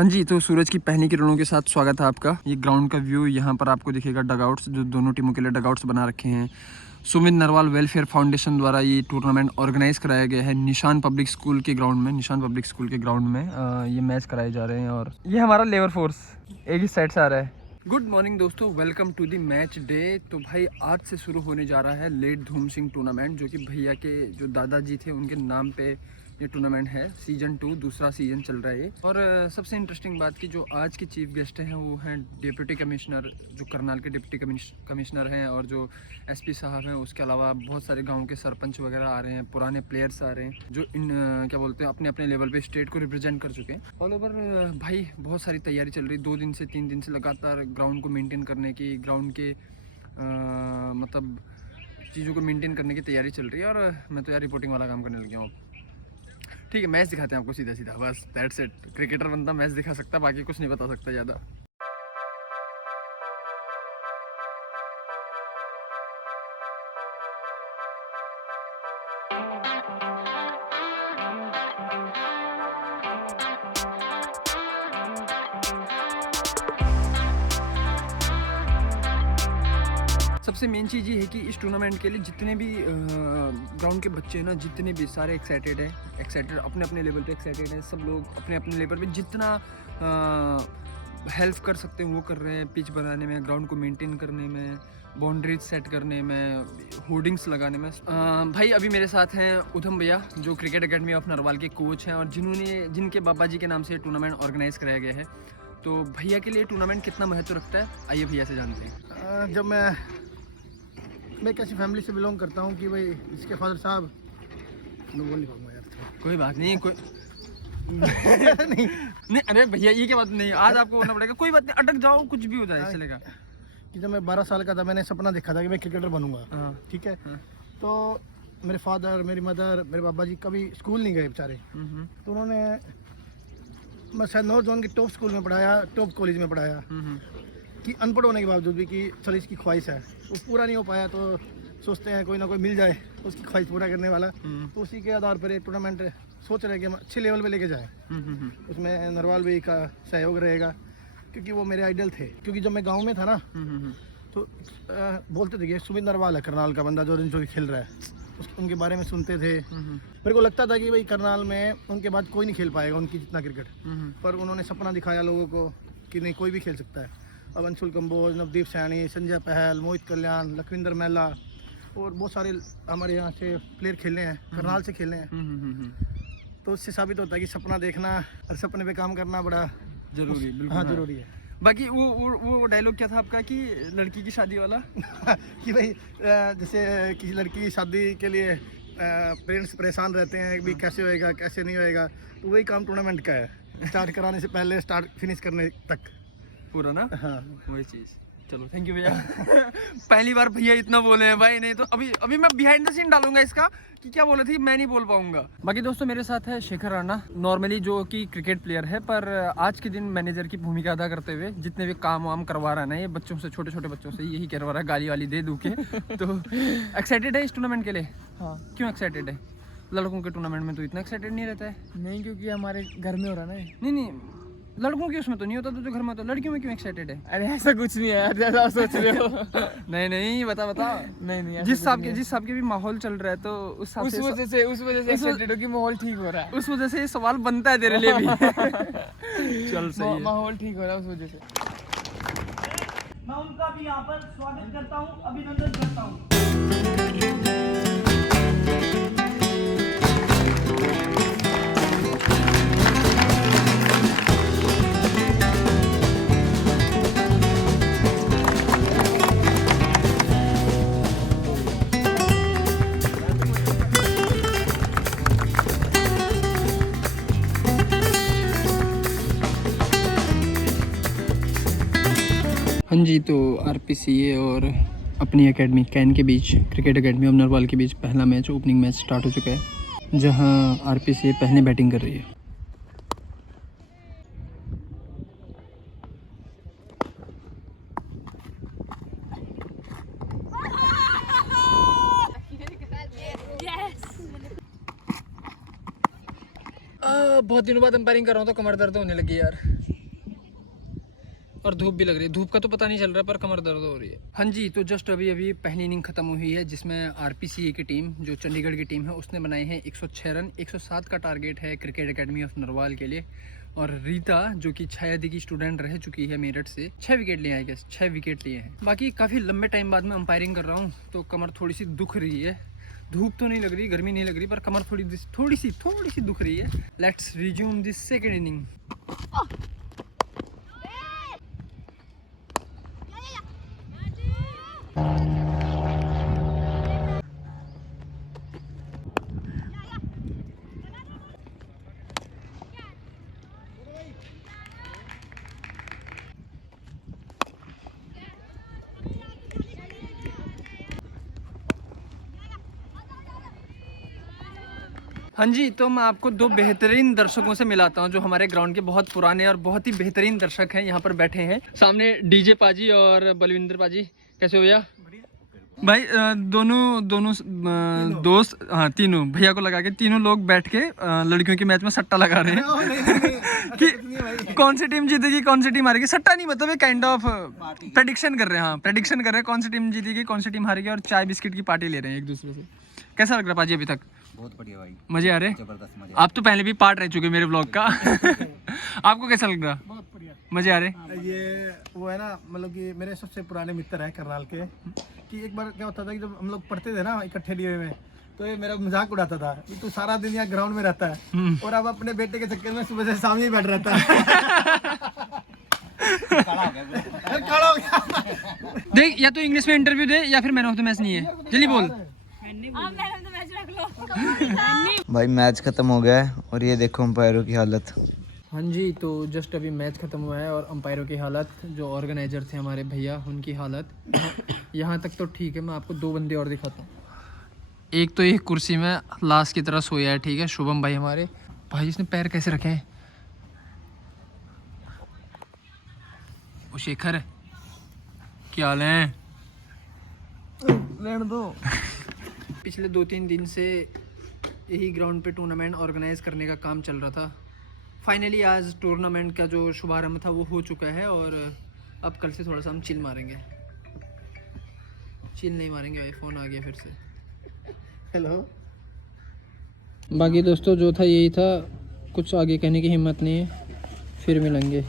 हाँ जी, तो सूरज की पहली किरणों के साथ स्वागत है आपका। ये ग्राउंड का व्यू यहाँ पर आपको दिखेगा, डगआउट्स जो दोनों टीमों के लिए डगआउट्स बना रखे हैं। सुमित नरवाल वेलफेयर फाउंडेशन द्वारा ये टूर्नामेंट ऑर्गेनाइज कराया गया है निशान पब्लिक स्कूल के ग्राउंड में। ये मैच कराए जा रहे हैं और ये हमारा लेबर फोर्स एक ही साइड से आ रहा है। गुड मॉर्निंग दोस्तों, welcome to the match day. तो भाई आज से शुरू होने जा रहा है लेट धूम सिंह टूर्नामेंट, जो कि भैया के जो दादाजी थे उनके नाम पे ये टूर्नामेंट है। सीजन 2 दूसरा सीजन चल रहा है ये। और सबसे इंटरेस्टिंग बात की जो आज के चीफ गेस्ट हैं वो हैं डिप्टी कमिश्नर, जो करनाल के डिप्टी कमिश्नर हैं, और जो एसपी साहब हैं। उसके अलावा बहुत सारे गांव के सरपंच वगैरह आ रहे हैं, पुराने प्लेयर्स आ रहे हैं जो क्या बोलते हैं अपने अपने लेवल पे स्टेट को रिप्रेजेंट कर चुके हैं। ऑल ओवर भाई बहुत सारी तैयारी चल रही, 2 दिन से 3 दिन से लगातार ग्राउंड को मेनटेन करने की, ग्राउंड के मतलब चीज़ों को मेनटेन करने की तैयारी चल रही है। और मैं तो यार रिपोर्टिंग वाला काम करने लग गया हूँ। ठीक है, मैच दिखाते हैं आपको सीधा सीधा, बस दैट्स इट। क्रिकेटर बनता मैच दिखा सकता, बाकी कुछ नहीं बता सकता ज़्यादा। सबसे मेन चीज़ ये है कि इस टूर्नामेंट के लिए जितने भी ग्राउंड के बच्चे हैं ना, जितने भी सारे एक्साइटेड अपने अपने लेवल पे एक्साइटेड हैं। सब लोग अपने अपने लेवल पे जितना हेल्प कर सकते हैं वो कर रहे हैं, पिच बनाने में, ग्राउंड को मेंटेन करने में, बाउंड्रीज सेट करने में, होर्डिंग्स लगाने में। भाई अभी मेरे साथ हैं उधम भैया, जो क्रिकेट एकेडमी ऑफ नरवाल के कोच हैं और जिनके बाबा जी के नाम से टूर्नामेंट ऑर्गेनाइज कराया गया है। तो भैया के लिए टूर्नामेंट कितना महत्व रखता है, आइए भैया से जानते हैं। जब मैं एक ऐसी फैमिली से बिलोंग करता हूँ कि भाई इसके फादर साहब बोल नहीं पाऊंगा यार, कोई बात नहीं, कोई नहीं नहीं, अरे भैया ये क्या बात नहीं, आज आपको होना पड़ेगा, कोई बात नहीं, अटक जाओ, कुछ भी हो जाए चलेगा। कि जब मैं 12 साल का था मैंने सपना देखा था कि मैं क्रिकेटर बनूंगा। ठीक है। तो मेरे फादर, मेरी मदर, मेरे बाबा जी कभी स्कूल नहीं गए बेचारे। तो उन्होंने मैं शायद नॉर्थ जोन के टॉप स्कूल में पढ़ाया, टॉप कॉलेज में पढ़ाया, कि अनपढ़ होने के बावजूद भी कि चल इसकी ख्वाहिश है, वो पूरा नहीं हो पाया तो सोचते हैं कोई ना कोई मिल जाए उसकी ख्वाहिश पूरा करने वाला। तो उसी के आधार पर टूर्नामेंट सोच रहे हैं कि हम अच्छे लेवल पे लेके जाएं। उसमें नरवाल भाई का सहयोग रहेगा, क्योंकि वो मेरे आइडल थे। क्योंकि जब मैं गांव में था ना तो बोलते थे कि सुमित नरवाल है करनाल का बंदा जो खेल रहा है, उनके बारे में सुनते थे। मेरे को लगता था कि भाई करनाल में उनके बाद कोई नहीं खेल पाएगा उनकी जितना क्रिकेट। पर उन्होंने सपना दिखाया लोगों को कि नहीं, कोई भी खेल सकता है। अब अंशुल कंबोज, नवदीप सैनी, संजय पहल, मोहित कल्याण, लखविंदर महला और बहुत सारे हमारे यहाँ से प्लेयर खेले हैं, करनाल से खेले हैं। तो उससे साबित होता है कि सपना देखना और सपने पे काम करना बड़ा जरूरी, बिल्कुल हाँ जरूरी है। बाकी वो डायलॉग क्या था आपका कि लड़की की शादी वाला कि भाई जैसे किसी लड़की की शादी के लिए पेरेंट्स परेशान रहते हैं कि कैसे होएगा कैसे नहीं होएगा, तो वही काम टूर्नामेंट का है, स्टार्ट कराने से पहले स्टार्ट फिनिश करने तक पूरा ना। हाँ वही चीज़। चलो थैंक यू भैया। पहली बार भैया इतना बोले हैं भाई, नहीं तो अभी मैं बिहाइंड द सीन डालूंगा इसका कि क्या बोले थे, मैं नहीं बोल पाऊंगा। बाकी दोस्तों मेरे साथ है शेखर राणा, नॉर्मली जो कि क्रिकेट प्लेयर है, पर आज के दिन मैनेजर की भूमिका अदा करते हुए जितने भी काम वाम करवा रहा है ना, ये बच्चों से, छोटे छोटे बच्चों से यही करवा रहा है, गाली वाली दे दू के। तो एक्साइटेड है इस टूर्नामेंट के लिए? हाँ। क्यों एक्साइटेड है? लड़कों के टूर्नामेंट में तो इतना एक्साइटेड नहीं रहता है। नहीं, क्योंकि हमारे घर में हो रहा है ना। नहीं, लड़कों के उसमें तो नहीं होता, तो जो घर में होता, लड़कियों में क्यों एक्साइटेड है? अरे ऐसा कुछ नहीं है यार, ज्यादा सोच रहे हो। नहीं बता नहीं जिस हिसाब के भी माहौल चल रहा है, तो उस वजह से एक्साइटेड हो कि माहौल ठीक हो रहा है, उस वजह से ये सवाल बनता है तेरे लिए भी। चल सही है, माहौल ठीक हो रहा है उस वजह से। मैं उनका भी यहाँ पर स्वागत करता हूँ, अभिनंदन करता हूँ। हाँ जी, तो आरपीसीए और अपनी एकेडमी कैन के बीच, क्रिकेट एकेडमी ऑफ नरवाल के बीच पहला मैच, ओपनिंग मैच स्टार्ट हो चुका है, जहां आरपीसीए पहले बैटिंग कर रही है। बहुत दिनों बाद अंपायरिंग कर रहा हूँ तो कमर दर्द होने लगी यार। और धूप भी लग रही है। धूप का तो पता नहीं चल रहा पर कमर दर्द हो रही है। हाँ जी, तो जस्ट अभी अभी पहली इनिंग खत्म हुई है जिसमें आरपीसीए की टीम, जो चंडीगढ़ की टीम है, उसने बनाए हैं 106 रन। 107 का टारगेट है क्रिकेट एकेडमी ऑफ नरवाल के लिए। और रीता जो कि छायादी की स्टूडेंट रह चुकी है मेरठ से, 6 विकेट लिए हैं, 6 विकेट लिए हैं। बाकी काफ़ी लंबे टाइम बाद मैं अंपायरिंग कर रहा हूँ तो कमर थोड़ी सी दुख रही है। धूप तो नहीं लग रही, गर्मी नहीं लग रही, पर कमर थोड़ी सी दुख रही है। Let's resume this second inning. हाँ जी, तो मैं आपको दो बेहतरीन दर्शकों से मिलाता हूँ जो हमारे ग्राउंड के बहुत पुराने और बहुत ही बेहतरीन दर्शक हैं। यहाँ पर बैठे हैं सामने डीजे पाजी और बलविंदर पाजी। कैसे हो भैया? भाई दोनों दोस्त, हाँ तीनों भैया को लगा के तीनों लोग बैठ के लड़कियों के मैच में सट्टा लगा रहे हैं कि कौन सी टीम जीतेगी कौन सी टीम हारेगी। सट्टा नहीं, मतलब काइंड ऑफ प्रेडिक्शन कर रहे हैं। हाँ, प्रेडिक्शन कर रहे हैं कौन सी टीम जीतेगी कौन सी टीम हारेगी, और चाय बिस्किट की पार्टी ले रहे हैं एक दूसरे से। कैसा लग रहा है पाजी अभी तक? बहुत बढ़िया भाई, मजे आ रहे? जबरदस्त मजे। आप तो पहले भी पार्ट रह चुके मेरे ब्लॉग का। आपको कैसा लग रहा? बहुत बढ़िया। मजे आ रहे? ये वो है ना, मतलब कि मेरे सबसे पुराने मित्र हैं करनाल के, कि एक बार क्या होता था कि जब हम लोग पढ़ते थे ना इकट्ठे लिए में, तो ये मेरा मजाक उड़ाता था कि तू सारा दिन यहाँ ग्राउंड में रहता है और अब अपने बेटे के चक्कर में सुबह से सामने ही बैठ रहता है। खड़ा हो गया। देख, या तो इंग्लिश में इंटरव्यू दे या फिर मैन ऑफ द मैच नहीं है। जल्दी बोल। भाई मैच खत्म हो गया है और ये देखो अंपायरों की हालत। हाँ जी, तो जस्ट अभी मैच खत्म हुआ है और अंपायरों की हालत, जो ऑर्गेनाइजर थे हमारे भैया, उनकी हालत यहाँ तक तो ठीक है। मैं आपको दो बंदे और दिखाता हूँ। एक तो एक कुर्सी में लाश की तरह सोया है, ठीक है, शुभम भाई हमारे। भाई इसने पैर कैसे रखे हैं? वो शेखर, क्या हाल है? रहने दो। पिछले 2-3 दिन से यही ग्राउंड पे टूर्नामेंट ऑर्गेनाइज करने का काम चल रहा था। फाइनली आज टूर्नामेंट का जो शुभारंभ था वो हो चुका है और अब कल से थोड़ा सा हम चिल मारेंगे। चिल नहीं मारेंगे भाई, फ़ोन आ गया फिर से। हेलो। बाकी दोस्तों जो था यही था, कुछ आगे कहने की हिम्मत नहीं है, फिर मिलेंगे।